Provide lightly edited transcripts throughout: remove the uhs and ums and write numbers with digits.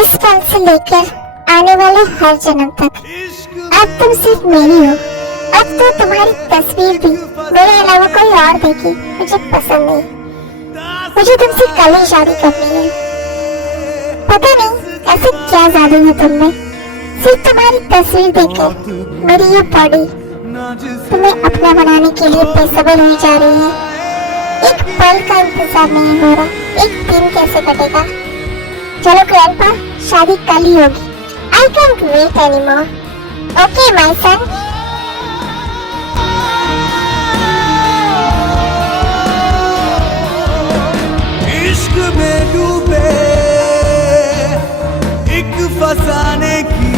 इस पल से लेकर आने वाले हर जन्म तक अब तुम सिर्फ मेरी हो। अब तो तुम्हारी तस्वीर भी मेरे अलावा कोई और देखे मुझे पसंद नहीं। मुझे तुमसे कल ही शादी करनी है। पता नहीं ऐसे क्या जादू है तुम में, सिर्फ तुम्हारी तस्वीर देखकर मेरी ये बॉडी तुम्हें अपना बनाने के लिए बेसब्र हुई जा रही है। एक पल का इंतजार नहीं हो रहा, एक दिन कैसे कटेगा। चलो ग्रैंडपा, शादी कल ही होगी। I can't wait anymore. Okay, my son. इश्क में डूबे एक फसाने की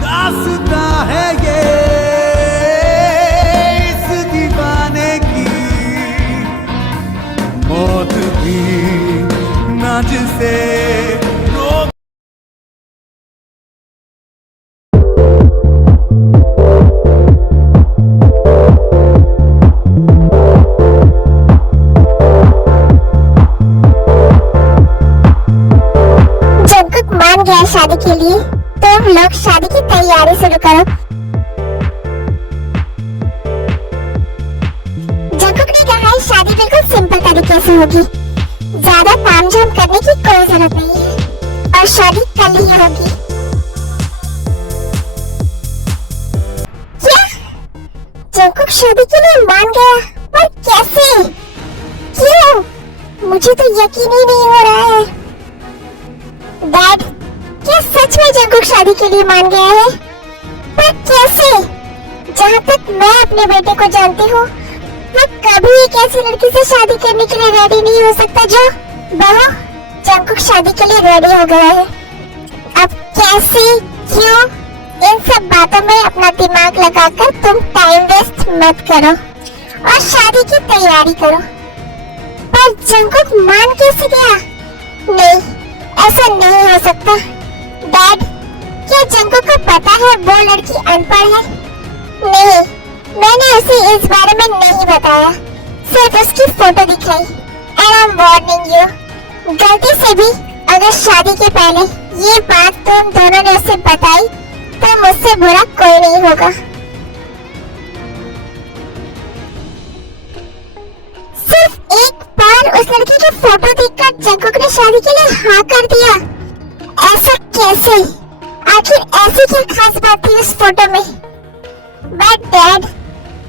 दास्तां है ये इस दीवाने की। मौत भी ना जिसे शादी के लिए तुम लोग शादी की तैयारी शुरू करो। जंकुक ने कहा है शादी बिल्कुल सिंपल तरीके से होगी, ज्यादा तामझाम करने की कोई जरूरत नहीं है और शादी कल ही होगी। क्या जंकुक शादी के लिए मान गया? पर कैसे? क्यों? मुझे तो यकीन ही नहीं हो रहा है। डैड, क्या सच में जंकुक शादी के लिए मान गया है? पर कैसे? जहाँ तक मैं अपने बेटे को जानती हूँ, वो कभी एक ऐसी लड़की से शादी करने के लिए रेडी नहीं हो सकता जो बहू जंकुक शादी के लिए रेडी हो गया है। अब कैसे? क्यों? इन सब बातों में अपना दिमाग लगाकर तुम टाइम वेस्ट मत करो और शादी की तैयारी करो। पर जंकुक मान कैसे गया? नहीं, ऐसा नहीं हो सकता। डैड, क्या जंकुक को पता है वो लड़की अनपढ़ है? नहीं, मैंने उसे इस बारे में नहीं बताया, सिर्फ उसकी फोटो दिखाई। And I am warning you, गलती से भी अगर शादी के पहले ये बात तुम दोनों ने उसे बताई तो मुझसे बुरा कोई नहीं होगा। सिर्फ एक बार उस लड़की की फोटो देखकर जंकुक ने शादी के लिए हाँ कर दिया। ऐसा कैसे? आखिर ऐसी क्या खास बात थी उस फोटो में? बट डैड,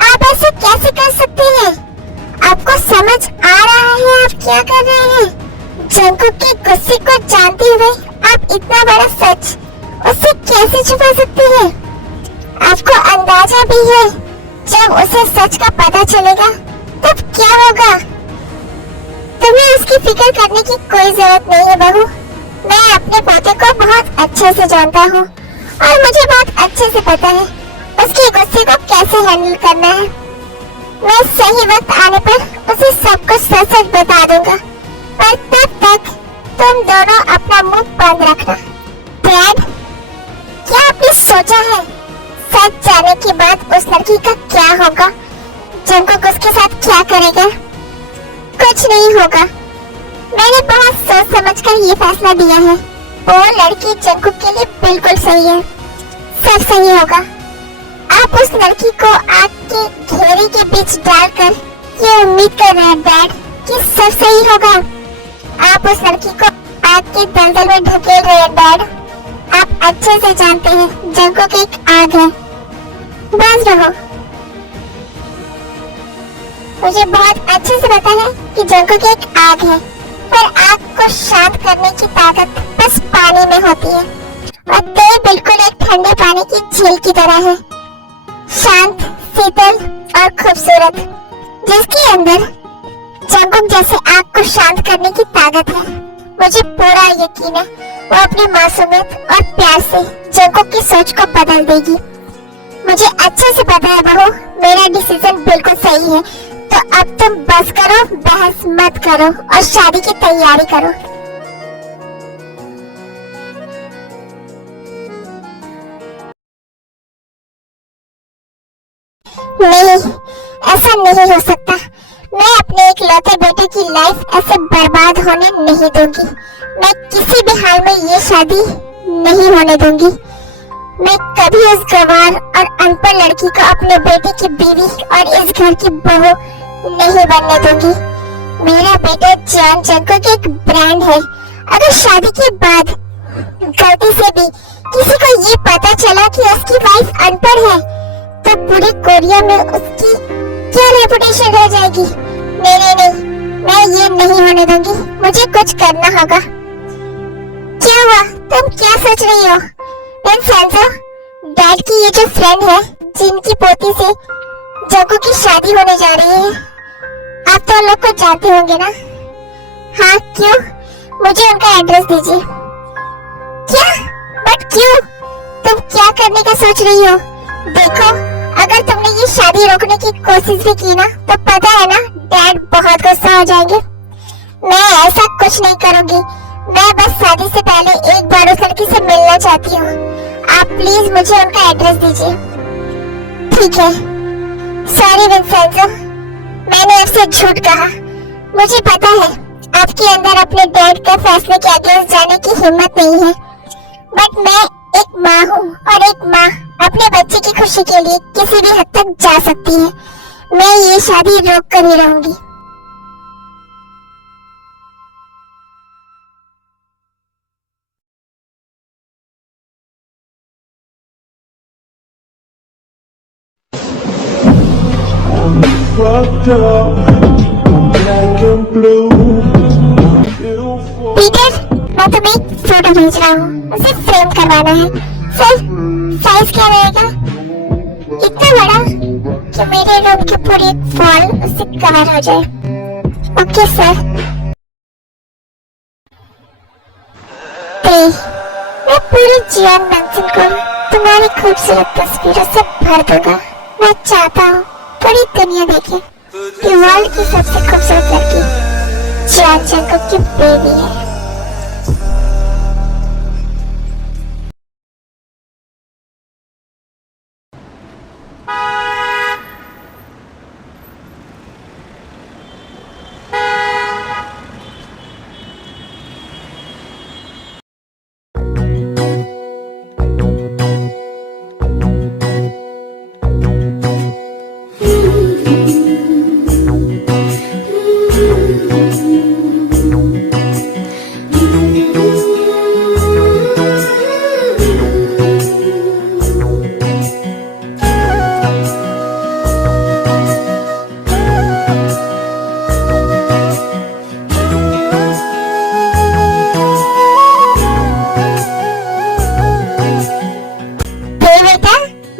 आप ऐसे कैसे कर सकते हैं? आपको समझ आ रहा है आप क्या कर रहे हैं? जंकुक के गुस्से को जानते हुए आप इतना बड़ा सच उससे कैसे छुपा सकते हैं? आपको अंदाजा भी है जब उसे सच का पता चलेगा तब क्या होगा? तुम्हें उसकी फिक्र करने की कोई जरूरत नहीं है बहू। मैं अपने बेटे को बहुत अच्छे से जानता हूँ और मुझे बहुत अच्छे से पता है उसके गुस्से को कैसे हैंडल करना है। मैं सही वक्त आने पर उसे सब कुछ सच बता दूंगा, पर तब तक तुम दोनों अपना मुंह बंद रखना। डैड, क्या आपने सोचा है सच जाने के बाद उस लड़की का क्या होगा? जंकुक उसके साथ क्या करेगा? कुछ नहीं होगा। मैंने बहुत सोच समझकर ये फैसला दिया है। वो लड़की जंकुक के लिए बिल्कुल सही है, सब सही होगा। आप उस लड़की को आग के घेरे के बीच डालकर ये उम्मीद कर रहे हैं डैड कि सब सही होगा। आप उस लड़की को आग के दलदल में ढकेल रहे हैं डैड। आप अच्छे से जानते हैं जंकुक एक आग है। बस रहो, मुझे बहुत अच्छे से पता है कि जंकुक एक आग है, पर आग को शांत करने की ताकत बस पानी में होती है और तेल बिल्कुल एक ठंडे पानी की झील की तरह है, शांत, शीतल और खूबसूरत, जिसके अंदर जंकुक जैसे आग को शांत करने की ताकत है। मुझे पूरा यकीन है वो अपनी मासूमियत और प्यार से जंकुक की सोच को बदल देगी। मुझे अच्छे से पता है बहू, मेरा डिसीजन बिल्कुल सही है। तो अब तुम बस करो, बहस मत करो और शादी की तैयारी करो। नहीं, ऐसा नहीं हो सकता। मैं अपने इकलौते बेटे की लाइफ ऐसे बर्बाद होने नहीं दूंगी। मैं किसी भी हाल में ये शादी नहीं होने दूंगी। मैं कभी उस गंवार और अनपढ़ लड़की को अपने बेटे की बीवी और इस घर की बहू नहीं बनने दूंगी। मेरा बेटा जियान जंगकुक एक ब्रांड है। अगर शादी के बाद गलती से भी किसी को ये पता चला कि उसकी वाइफ अनपढ़ है तो पूरे कोरिया में उसकी क्या रेपुटेशन रह जाएगी। नहीं, मैं ये नहीं होने दूंगी। मुझे कुछ करना होगा। क्या हुआ? तुम क्या सोच रही हो? विंसेंजो, डैड की ये जो फ्रेंड है जिनकी पोती से जंगकुक की शादी होने जा रही है, आप तो उन लोग को जानते होंगे ना? हाँ, क्यों? मुझे उनका एड्रेस दीजिए। क्या? बट क्यों? तुम क्या करने का सोच रही हो? देखो, अगर तुमने ये शादी रोकने की कोशिश भी की ना तो पता है ना डैड बहुत गुस्सा हो जाएंगे। मैं ऐसा कुछ नहीं करूंगी। मैं बस शादी से पहले एक बार उस लड़की से मिलना चाहती हूँ। आप प्लीज मुझे उनका एड्रेस दीजिए। ठीक है। सॉरी विंसेंजो, मैंने आपसे झूठ कहा। मुझे पता है आपके अंदर अपने डैड के फैसले के अगेंस्ट जाने की हिम्मत नहीं है, बट मैं एक माँ हूँ और एक माँ अपने बच्चे की खुशी के लिए किसी भी हद तक जा सकती है। मैं ये शादी रोक कर ही रहूंगी। पीटर, मैं तुम्हें एक फोटो भेज रहा हूँ। उसे फ्रेम करवाना है। सर, साइज क्या रहेगा? इतना बड़ा कि मेरे रूम की पूरी वॉल उससे कवर हो जाए। Okay sir. मैं पूरे जियान मैंसन को तुम्हारी खूबसूरत तस्वीरों से भर दूंगा। मैं चाहता हूँ पूरी दुनिया देखे कि वर्ल्ड की सबसे खूबसूरत लड़की जियान जंगकुक की बेबी है।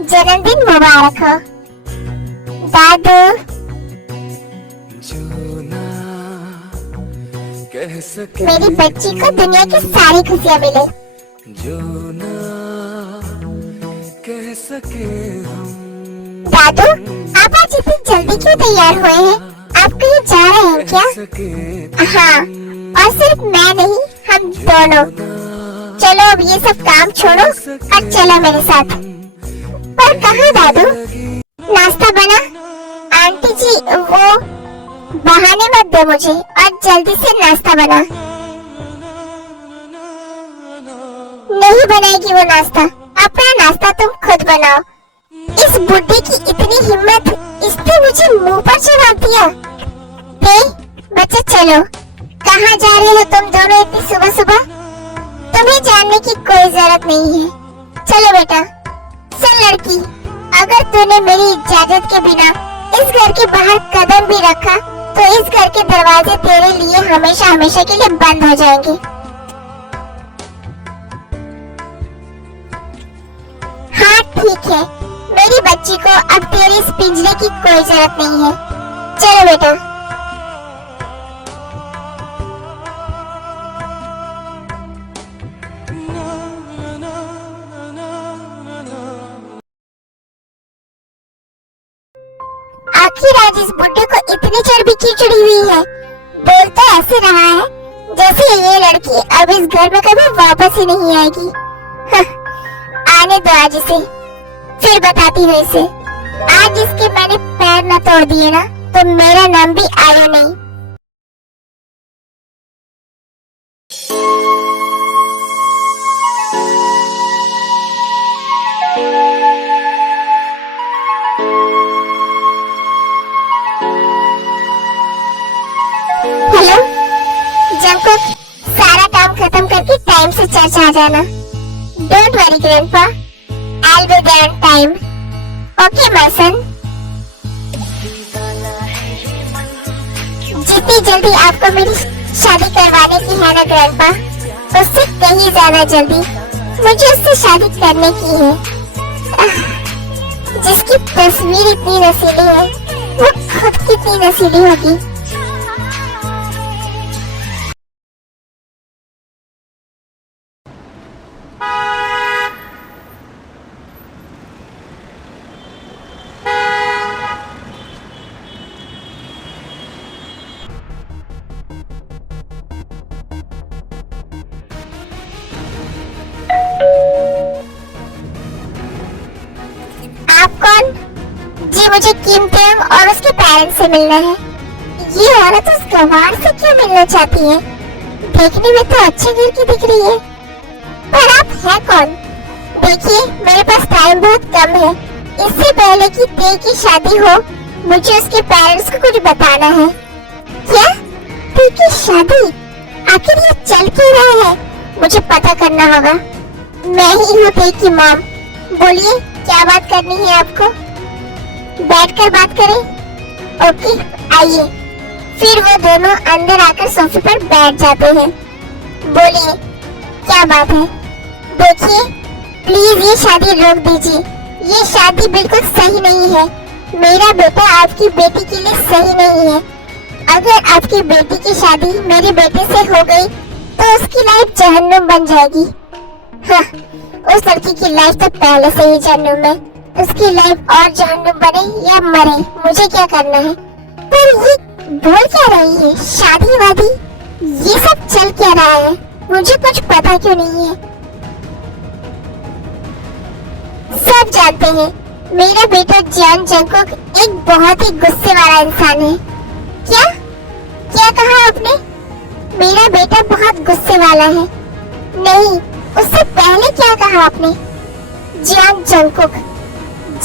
जन्मदिन मुबारक हो दादू। मेरी बच्ची को दुनिया की सारी खुशियाँ मिले। दादू, आप आज इतनी जल्दी क्यों तैयार हुए हैं? आप कहीं जा रहे हैं क्या? हाँ, और सिर्फ मैं नहीं, हम दोनों। चलो अब ये सब काम छोड़ो और चलो मेरे साथ। पर कहाँ दादू? नाश्ता बना? आंटी जी, वो बहाने मत दो मुझे और जल्दी से नाश्ता बना। नहीं बनाएगी वो नाश्ता। अपना नाश्ता तुम खुद बनाओ। इस बुड्ढी की इतनी हिम्मत, इसने मुझे मुंह पर चढ़ा दिया। बच्चे चलो, कहाँ जा रहे हो तुम दोनों इतनी सुबह सुबह? तुम्हें जानने की कोई जरूरत नहीं है। चलो बेटा। सुन लड़की, अगर तूने मेरी इजाजत के बिना इस घर के बाहर कदम भी रखा तो इस घर के दरवाजे तेरे लिए हमेशा हमेशा के लिए बंद हो जाएंगे। हाँ ठीक है, मेरी बच्ची को अब तेरे इस पिंजरे की कोई जरूरत नहीं है। चलो बेटा। आखिर आज इस बुड्ढे को इतनी चर्बी क्यों चढ़ी हुई है? बोल तो ऐसे रहा है जैसे ये लड़की अब इस घर में कभी वापस ही नहीं आएगी। आने दो आज इसे, फिर बताती हूँ इसे। आज इसके मैंने पैर न तोड़ दिए ना तो मेरा नाम भी आयु नहीं। हेलो जंकुक, सारा काम खत्म करके टाइम से चर्च आ जाना। Don't worry grandpa, I will be there on time. Okay my son. जितनी जल्दी आपको मेरी शादी करवाने की है ना ग्रैंडपा, उससे कहीं ज्यादा जल्दी मुझे उससे शादी करने की है। जिसकी तस्वीर इतनी नसीली है, वो खुद कितनी नसीली होगी। आप कौन? जी मुझे किम टेम और उसके पेरेंट्स से मिलना है। ये औरत उस गवार से क्यों मिलना चाहती है? देखने में तो अच्छे घर की दिख रही है, पर आप हैं कौन? देखिए मेरे पास टाइम बहुत कम है। इससे पहले कि ते की शादी हो, मुझे उसके पेरेंट्स को कुछ बताना है। क्या? ते की शादी? आखिर ये चल क्यों रहा है? मुझे पता करना होगा। मैं ही हूँ ते की मॉम। बोलिए क्या बात करनी है आपको? बैठकर बात करें? ओके आइए। फिर वो दोनों अंदर आकर सोफे पर बैठ जाते हैं। बोलिए क्या बात है? देखिए प्लीज ये शादी रोक दीजिए। ये शादी बिल्कुल सही नहीं है। मेरा बेटा आपकी बेटी के लिए सही नहीं है। अगर आपकी बेटी की शादी मेरे बेटे से हो गई तो उसकी लाइफ जहन्नुम बन जाएगी। हाँ, उस लड़की की लाइफ तो पहले से ही जहन्नुम है। उसकी लाइफ और जहन्नुम बने या मरे, मुझे क्या करना है? पर ये बोल क्या रही है? शादी वादी ये सब चल क्या रहा है? मुझे कुछ पता क्यों नहीं है? सब जानते हैं मेरा बेटा जियान जंकुक एक बहुत ही गुस्से वाला इंसान है। क्या क्या कहा आपने? मेरा बेटा बहुत गुस्से वाला है? नहीं, उससे पहले क्या कहा आपने? जियान जंकुक?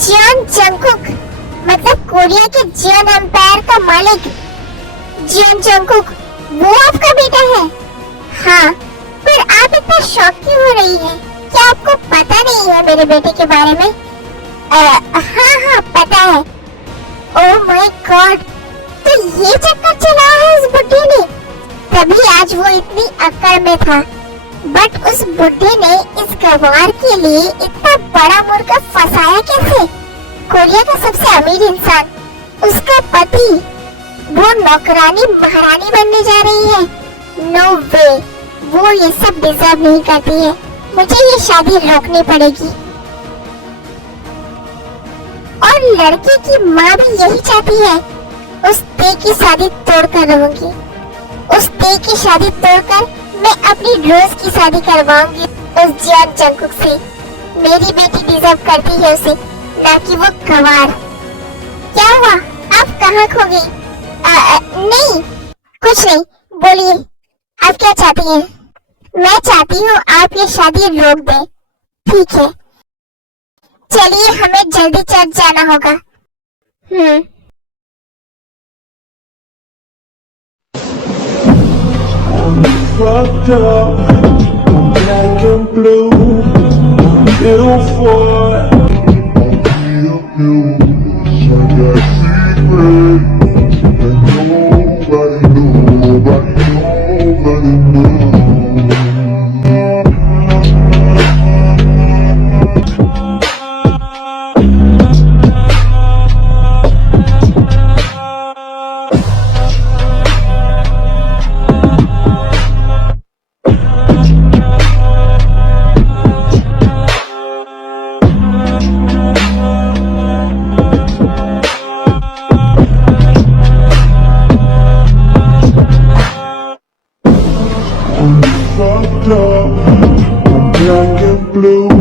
जियान जंकुक मतलब कोरिया के जियान एम्पायर का मालिक जियान जंकुक, वो आपका बेटा है? हाँ, पर आप इतना शॉक क्यों हो रही है? क्या आपको पता नहीं है मेरे बेटे के बारे में? हाँ पता है। ओह माय गॉड, तो ये चक्कर चलाया है इस बुड्ढे ने, तभी आज वो इतनी अक्कड़ में था। बट उस बुड्ढे ने इस गवार के लिए इतना बड़ा मुर्गा फंसाया कैसे? कोरिया का सबसे अमीर इंसान, उसका पति, वो नौकरानी महारानी बनने जा रही है। नो वे, वो ये सब डिजर्व नहीं करती है। मुझे ये शादी रोकनी पड़ेगी। और लड़की की माँ भी यही चाहती है। उस ते की शादी तोड़कर रहूंगी। उस ते की शादी तोड़कर मैं अपनी रोज की शादी करवाऊंगी उस जियान जंकुक से। मेरी बेटी डिजर्व करती है उसे, ना कि वो गवार। क्या हुआ? आप कहाँ खो गई? नहीं कुछ नहीं, बोलिए आप क्या चाहती हैं? मैं चाहती हूँ आप ये शादी रोक दें। ठीक है, चलिए हमें जल्दी चर्च जाना होगा। Fucked up, black and blue, ill for I got secrets that nobody knows. Fucked up, I'm black and blue.